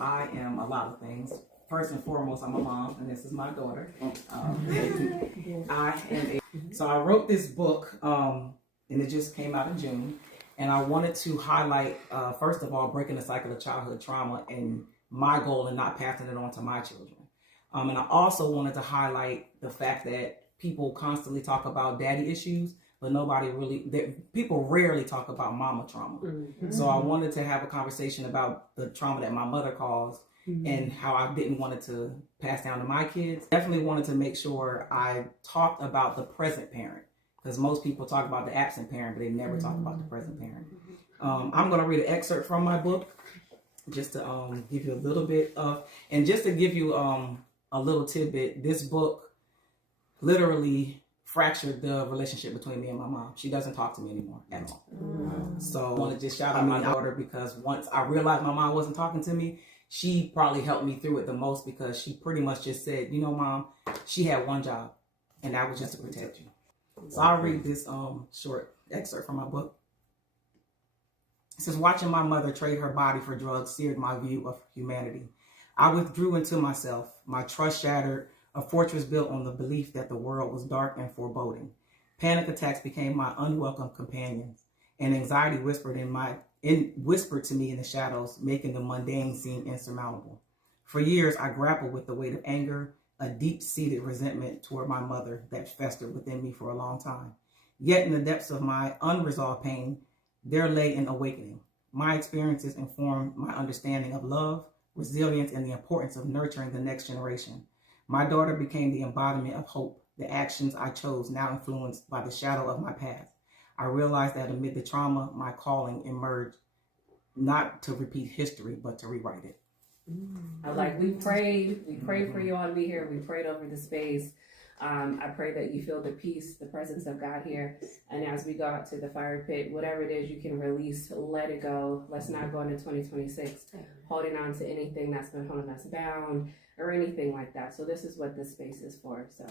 I am a lot of things. First and foremost, I'm a mom, and this is my daughter. So I wrote this book, and it just came out in June. And I wanted to highlight, first of all, breaking the cycle of childhood trauma and my goal in not passing it on to my children. And I also wanted to highlight the fact that people constantly talk about daddy issues, but people rarely talk about mama trauma. Mm-hmm. So I wanted to have a conversation about the trauma that my mother caused, mm-hmm. and how I didn't want it to pass down to my kids. Definitely wanted to make sure I talked about the present parent, because most people talk about the absent parent, but they never talk about the present parent. I'm going to read an excerpt from my book just to give you a little bit of, and just to give you a little tidbit. This book literally fractured the relationship between me and my mom. She doesn't talk to me anymore at all. So I want to just shout out my daughter, because once I realized my mom wasn't talking to me, she probably helped me through it the most, because she pretty much just said, you know, Mom, she had one job, and that was just to protect you. So I'll read this short excerpt from my book. It says, watching my mother trade her body for drugs seared my view of humanity. I withdrew into myself, my trust shattered, a fortress built on the belief that the world was dark and foreboding. Panic attacks became my unwelcome companions, and anxiety whispered to me in the shadows, making the mundane seem insurmountable. For years, I grappled with the weight of anger, a deep-seated resentment toward my mother that festered within me for a long time. Yet in the depths of my unresolved pain, there lay an awakening. My experiences informed my understanding of love, resilience, and the importance of nurturing the next generation. My daughter became the embodiment of hope. The actions I chose now influenced by the shadow of my past. I realized that amid the trauma, my calling emerged, not to repeat history, but to rewrite it. We prayed for you all to be here. We prayed over the space. I pray that you feel the peace, the presence of God here. And as we go out to the fire pit, whatever it is you can release, let it go. Let's not go into 2026 holding on to anything that's been holding us bound or anything like that. So this is what this space is for. So